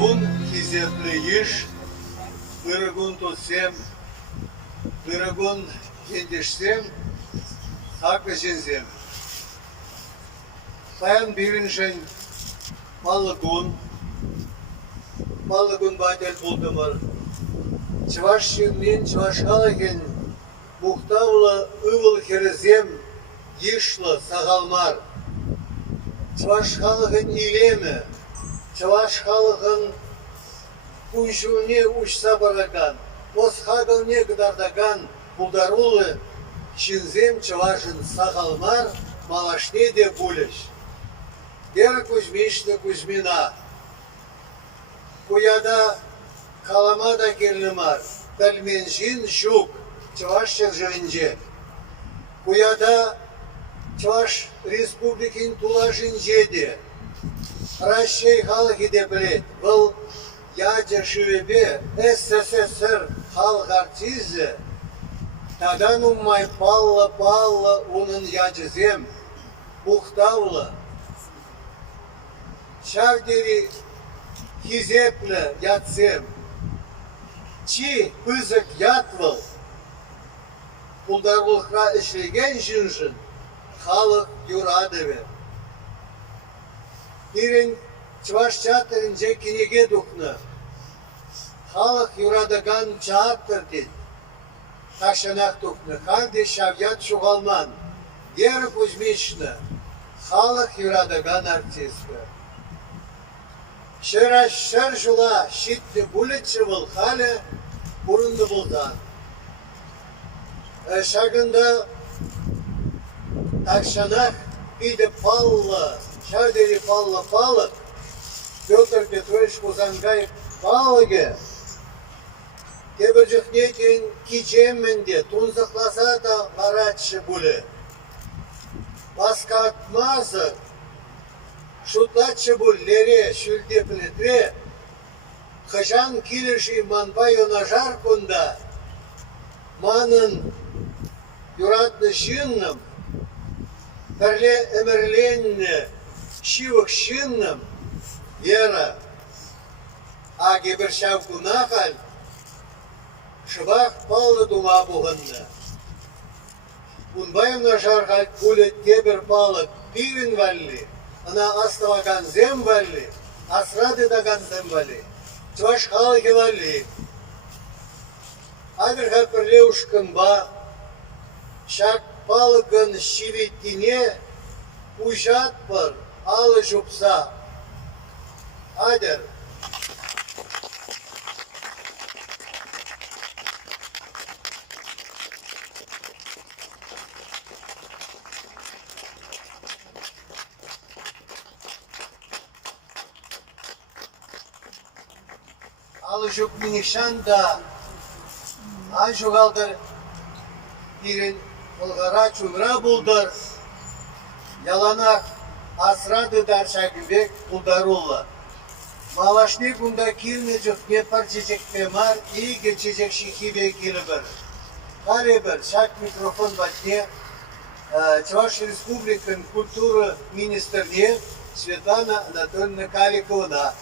Гун хизепле иш, пырыгун тутсем, пырыгун кендешсем, хакы жензем. Паян бириншен малыгун бател булдымыр. Чываш шынмен чывашхалыген мухтавлы ывыл херезем ишлы сағалмар. Чывашхалыген илеме, чывашхалыген куншуне учса бараган, осхагылне гдардаган булдарулы шинзем чывашын сағалмар малашне де булеш. Вера Кузьмична Кузьмина, куяда каламада керлімар, пәлменжин жук, чывашчын жывінже. Куяда Чуваш республикин тулашын жеде, Россия халқы де білет, бұл яджа шүвебе СССР халық артизі, тадан уммай палла унын яджызем, бұқтаулы, шардери хизеплі ятсем, чи пызык ятвыл, пулдарулықра ішлеген жынжын, халық юрадыве. Бирин чываш чатырын же кенеге духны, халық юрадаган чаттыр дед, ташанақ духны, ханде шавят шуғалман, Вера Кузьмична, халық юрадаган артистка. Шыр жула шитті булетші был халі бұрынды бұлдан. Шагында такшанақ биді паллы, шардері паллы, Петр Петрович Кузангаев палыге. Кебір жүхнетін кичемінде тунзықласа да ғаратшы бұлі. Басқа атмазы, шутлатшы бұллере, шүлде пілетре, қыжан келіші манбай онажар күнда, манын юратны шынным, бірле өмірленні шивық шынным, Вера, аге бір шавкуна қал, шыбақ палы дума бұғынны. Унбай онажар қал көлетке бір палық пирін вәлі, ана астываган зем вәлі, асрады даган зем вәлі, чваш халығы вәлі. Адыр ғапірле ұшқынба, шак палығын шиветтіне ұжат бір алы жұпса. Адыр. Алы жұп мінішан да, ай жоғалдыр, бірін ұлғара чүмра бұлдыр, яланақ асрады дар шагібек бұлдарулы. Малашны күнда килме жүхне пар чечекпе мар, иге чечек шихибе келі бір. Қаре бір, шак микрофон батне, Чуваш Республикан культуры министрне Светлана Анатольевна Каликовна.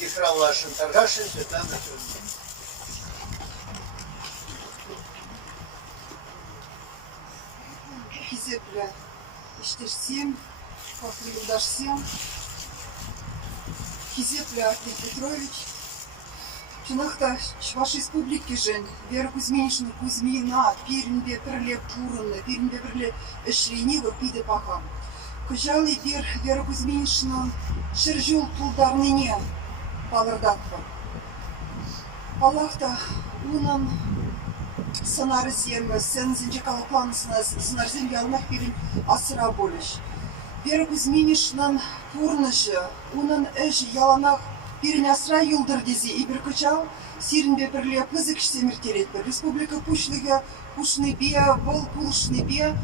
Ихравлашын Таргашин Светлана Анатольевна. Хизепле iştirсем, поприудашсем, Хизепле Артем Петрович, Чынақта Чуваш Республики жен, Вера Кузьминична Кузьмина, Пермбе бірле пурынны, Пермбе бірле ішрене вырпиді пахам. Күжалы Вера Кузьминична шыржул тулдарныне палырдатпын. Аллахта унын сынары земі, сензінже калапланысына сынар земге алмақ берін асыра болыш. Вера Кузьминичнан пурнышы, унын әжі яланақ берін асыра юлдыр дезе ибір күчал, сирінбе бірле пызык штеміртеретті. Республика пушлығы пушны бе, бұл пулшны бе,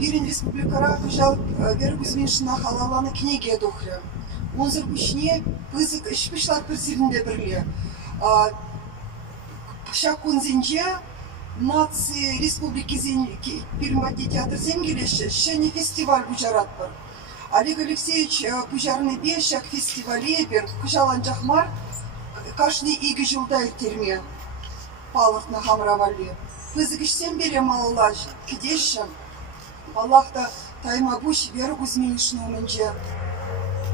берін республикара күжал Вера Кузьминична халаланы кнеге дұхры. Онзыр күшіне пызык ішпішлар бір сирінбе бірле. Шакун зенже нации республики Пермбатне театр земгелеші шәне фестиваль бұжарат бір. Олег Алексеевич Пужарный бе шак фестивале бір күжалан жақмар каждый игі жылда терме палыртны хамравали. Пызыгішсен бере малалаш, кедешім. Аллахта тайма буш вер кузьминишну менже.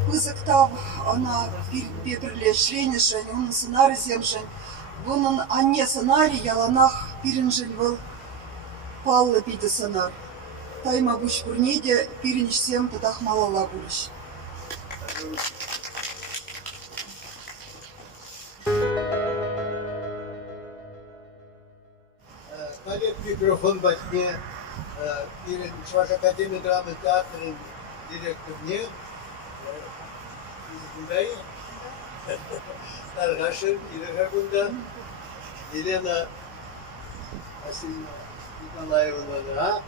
Пызыктав она беберле шленешен, onun сценарий земшен. Bunun anne сценарий яланах пиринжел был паллы биді сценар. Тайма буш бурнеде пиринишсем тадах малала булыш. Талеп микрофон батне перед Чуваш Академией драмы и театра директорне Гундай Старгашин Ирина Гунда Елена Васильевна Николаевна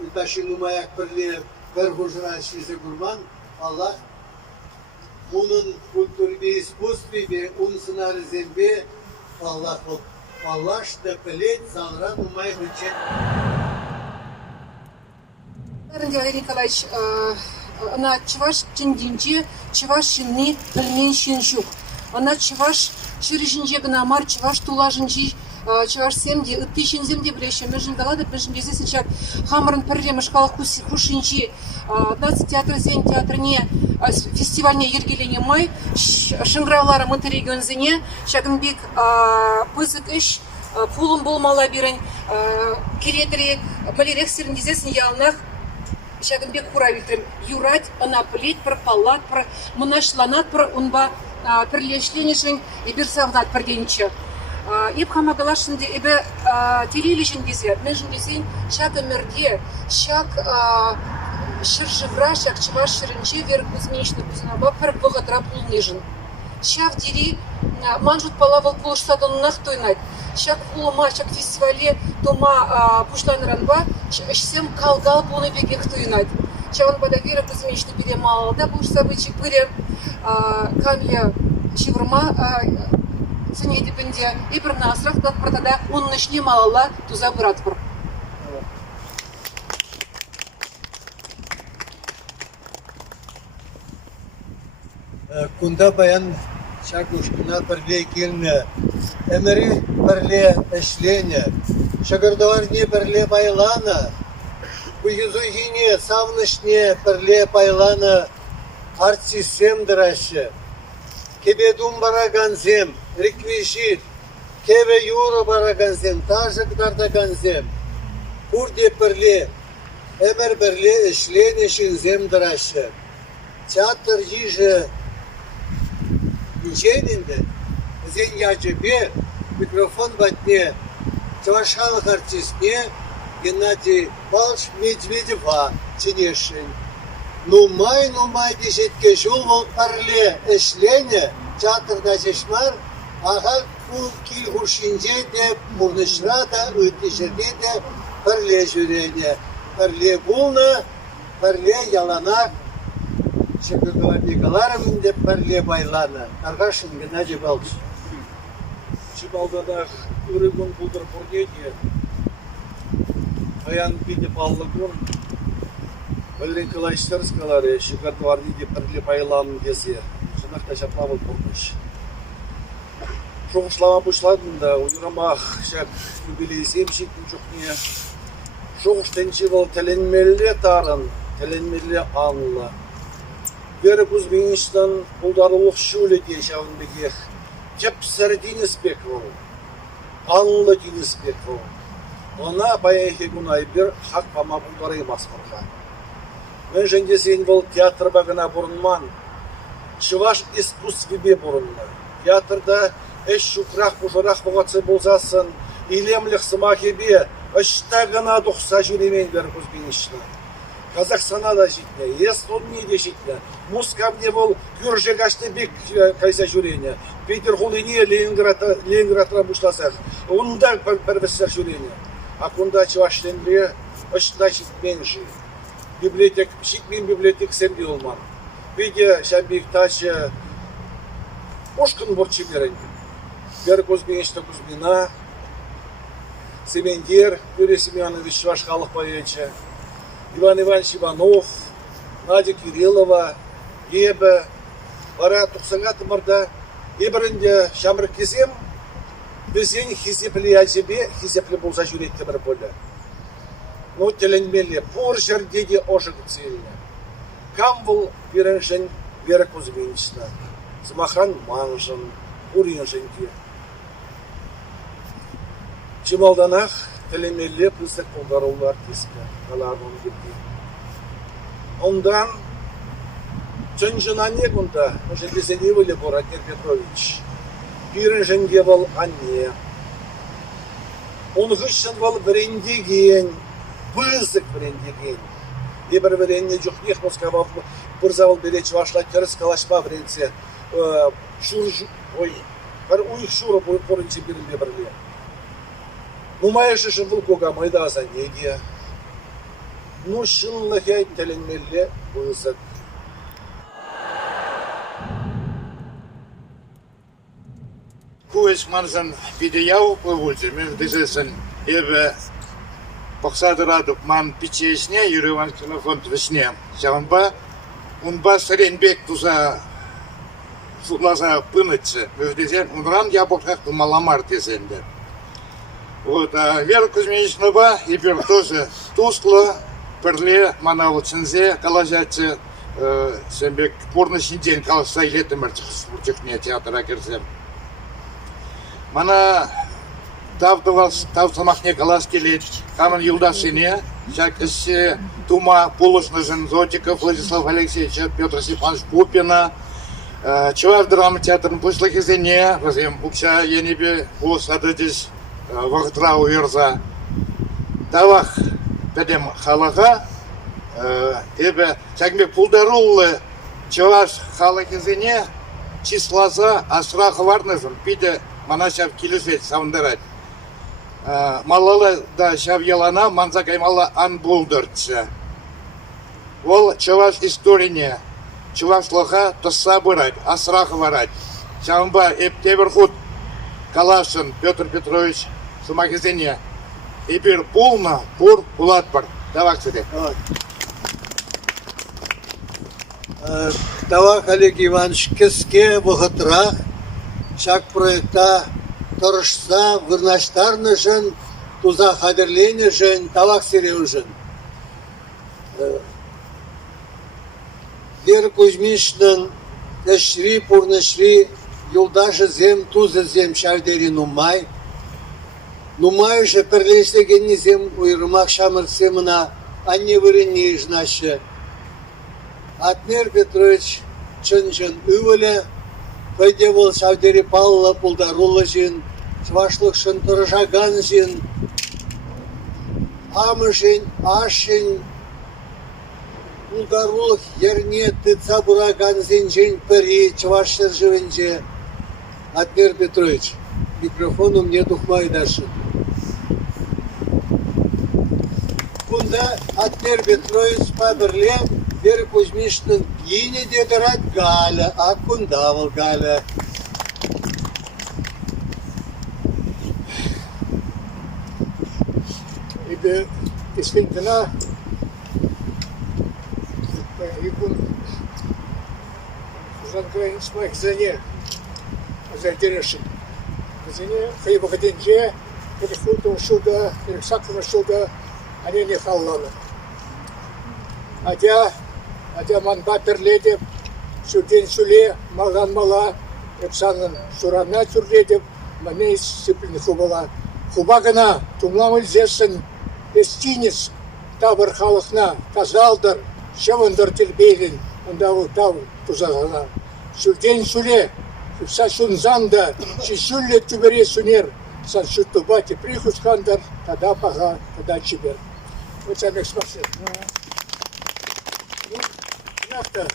Уташину маяк перле Бергужран Шизы Гурман Аллах onun kültür ve искусстве ve onun sınırı zembe Allah Allah da pelet zanran umay hüccet. Валерий Николаевич, она чуваш чиндинчи, чуваш шинни, пельмен шинчук. Она чуваш ширишинче гына мар, чуваш тулажинчи, чуваш семде, ыттышин земде блещем. Межин галады, межин здесь сейчас хамран перрем шкалах хушинчи. 15 театр зен театрне фестивальне ергелене май, шыңгравлары мынты регионзене, шагынбек пызык иш, пулым болмала бирен, кередри, малерек сиріндезесін ялнах, шагынбек хуравилтрем юрать, она плеть, про палат, про мұнашланат, про унба пірлешленешін, и бірсавнат бірденчі. Еп хамагалашынде, ебе телелешін дезе, мен жындесен, шаг өмірде, шаг шыржывра, шаг чываш шырынче, вер кузьминичный кузынаба, пір бұғадра пулнежін. Шав дери, манжут палавал пулышсадоннах тойнать. Шак улыма, шак фестивале тома пушланранба, шсем калгал пулны бегех тойнать. Чаван бадавира кузьминичный бере малда, пулышсабычи пыре канле чивырма, цене депенде, и бір насрах, над протада, он начне малала, туза братпыр. Kunda bayan şakuşkuna perle kelne, emri perle eşlene, şagardavarne perle paylana, bu yüzühine savnışne perle paylana, artistem draşı, kebedum baraganzem, rekvizit, keve yuro baraganzem, tajak dardaganzem, kurde perle, emir perle eşlene şinzem draşı, teatr yije Ничейнинде, зен яджебе, микрофон батне, чавашхалық артистне, Геннадий Павлович Медведева ченешін. Нумай дешетке жол ол парле эшлене, театрда жешмар, аға бұл кил хушинже де, мұрнышра да, өтешерде де парле жүрене. Парле бұлны, парле яланақ, Шекердоварникаларым деп перле байланы. Аргашин Геннадий Павлович. Чебалдадах үрігін бұлдыр бұрдеде, аян биде баллығын, Валерий Николаевич Терскалары, Шекердоварниде перле байланын кесе, жынақта жаплавыл бұрдыш. Жоғышлама бұшладында, ұйырамақ шәк юбилей семшетін жүхне, жоғыштенші бол тәленмелі тарын, тәленмелі анылы. Вера Кузьминичтан пулдарылық шуле дешавын бекех. Чепсір Денисбек ол. Анлы Денисбек ол. Она баяхе гунай бір хақ пама пулдары масмырға. Мен жендесен бол театр бағына бұрынман. Чываш искусствебе бұрынман. Театрда әш шуқрақ бұжырақ бұғатсы болзасын. Илемлік сымахебе әшта ғана дұқса жүремен Вера Кузьминичтан. Казахстана да житне, Эстония де житне, Москве бол Гюржегашты бек кайса жүрені, Петергофине Ленинградра бушласақ, онда пәрвестер жүрені. А кунда Чеваштенбре, ашта житменші. Библиотек, житмен библиотек сенде олман. Виде шабек тачы Ошкын борчы берен. Вера Кузьминична Кузьмина, Семендер, Юрий Семенович Швашхалық поече. Иван Иванович Иванов, Надя Кириллова, Ебе, бара тұқсаңа тымырда Ибірінде шамыр кезем, бізден хизеплі әжебе, хизеплі болса жүретті бір бөлі. Ну, теленмелі, пор жердегі ошық цельні. Кам бұл біріншін бері көзбеншіна. Змахан манжын, уринжынге. Чималданақ теленмелі пүздік болдарулар тескі, қалағын келді. Ondan Чынжына не күнда, уже безене были Буратир Петрович. Пирынжын был анне. Он гышын был брендеген, пызык брендеген. И бір бренде жүхнех Москва бір завал бере чувашла керіс калашпа брендсе. Ой, бір уйық шуры порынсе бірінде бірле. Ну, майышы жын бұл кога майда аза неге. Ну, шынлық әйт теленмелі пызык. Kuis mansan pide jau pavulti, min dizesen ebe baksadıradu man piçeşne yürüvan kınafont vişne. Şavanba unba serenbek tuza sulaza pınıtsı. Müfdezen unran yapokak malamar tezende. Вот, Вера Кузьминична теперь тоже тускло, перле, мана вот сензе, калажатся, сембек порночный день, каласа летом артихне театра керзем. Мана тавтамахне калас келет, камен юлдашине, как isse тума полушножен Зотиков, Владислав Алексеевич, Петр Степанович Пупина, чувак драма театрын пушлых изене, возьмем букша енебе голос ададис вахтра уверза. Тавах педем халага, эбе чагмек пулдарулы чувак халак изене, числаза асрах варнызын, пиде мана шав килисет саундырат. Малала да шав ялана манза каймала ан булдыртса. Ол чуваш историне, чуваш лоха тосса бырать, асрах варать. Шавмба эптеверхут Калашин Петр Петрович Сумагизене. Эпир полна пур пулатпар. Давай сюда. Тавак Олег Иванович кеске вахатрах, шак проекта торышса вырнаштарны жын, туза хадерлене жын, тавак сиреу жын. Вера Кузьминичнын эшри пурнышри юлдашы зем, тузы зем шавдери нумай. Нумай же перлештегенни зем уйрымак шамырсемына анне вырынне жнашы. Атмер Петрович чын-жын үвілі, пойде бол шавдери палла пулдарулы жын, швашлық шын тұржаган жын, амы жын, ашын, пулдарулық ерне тыца бураган зен жын пірі, чваштыр жывынже. Атмер Петрович, микрофону мне тухмай дашы. Кунда Атмер Петрович пабірле, Вера Кузьминичнын йине дедірат Галя, а кундавыл Галя. İşte İskiltına yıkın uzantılayın ismak zane zainteresin. Zane kayıp akadince перехутом şurada, пересаком şurada они не халланы. Хотя манба перледеп, sürdен süle, малган мала, епсанын сурана сүрледеп, мане сыплин хубала. Хубагана, тумламыл зесін, естинес, табыр халықна, тазалдыр, шевындыр тербейлін, онда ол тау тузағана. Сүлден сүле, са шунзанда, шүлле түбере сүнер, сан шүттубати прихускандар, тада паға, тада чибер. Вот самих спасибо. Так,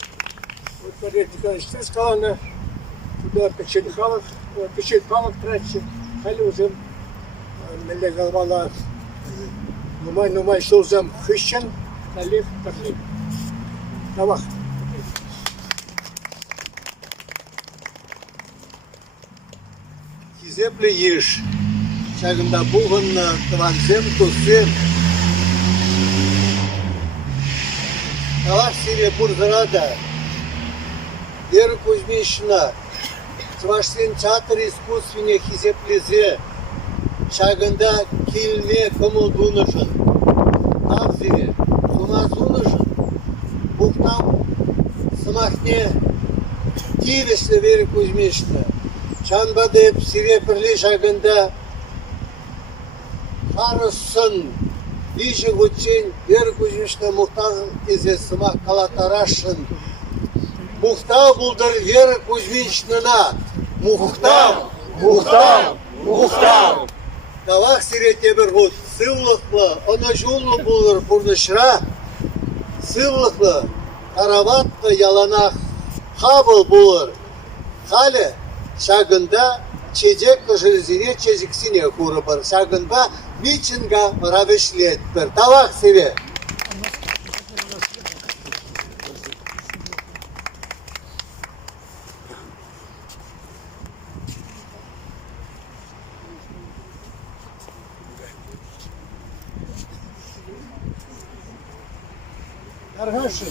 вот Валерий Николаевич, ты сказал, туда печень палок тратить, хали уже меле голова, нумай шоузам хыщен, налег, пошли. Давай. Кизепле еш, шагында буғынна, тыванзем, тузем. Тавак сире бурзарада, Вера Кузьминична, Чувашстан театр искусственных хизеплезе. Шагында килме комылдунышын. Абзире, суназунышын. Бухтам сымахне тивешлі Вера Кузьмична. Чанбадып сирепірлі шагында Харысын, Вижи Гучин, Вера Кузьмична Мухтазын тезе сымақ калатарашын. Мухта булдыр Вера Кузьмичнына. Мухтам, Мухтам, Мухтам. Давақ сирете бір ғұд, сыллықлы, оны жулы бұлыр бұрдышыра, сыллықлы, тараватты яланақ қабыл бұлыр. Халі шагында чедек көшірізіне чезіксіне құры бір. Шагында мичинға рабешлет бір. Давақ сире. Arkadaşım,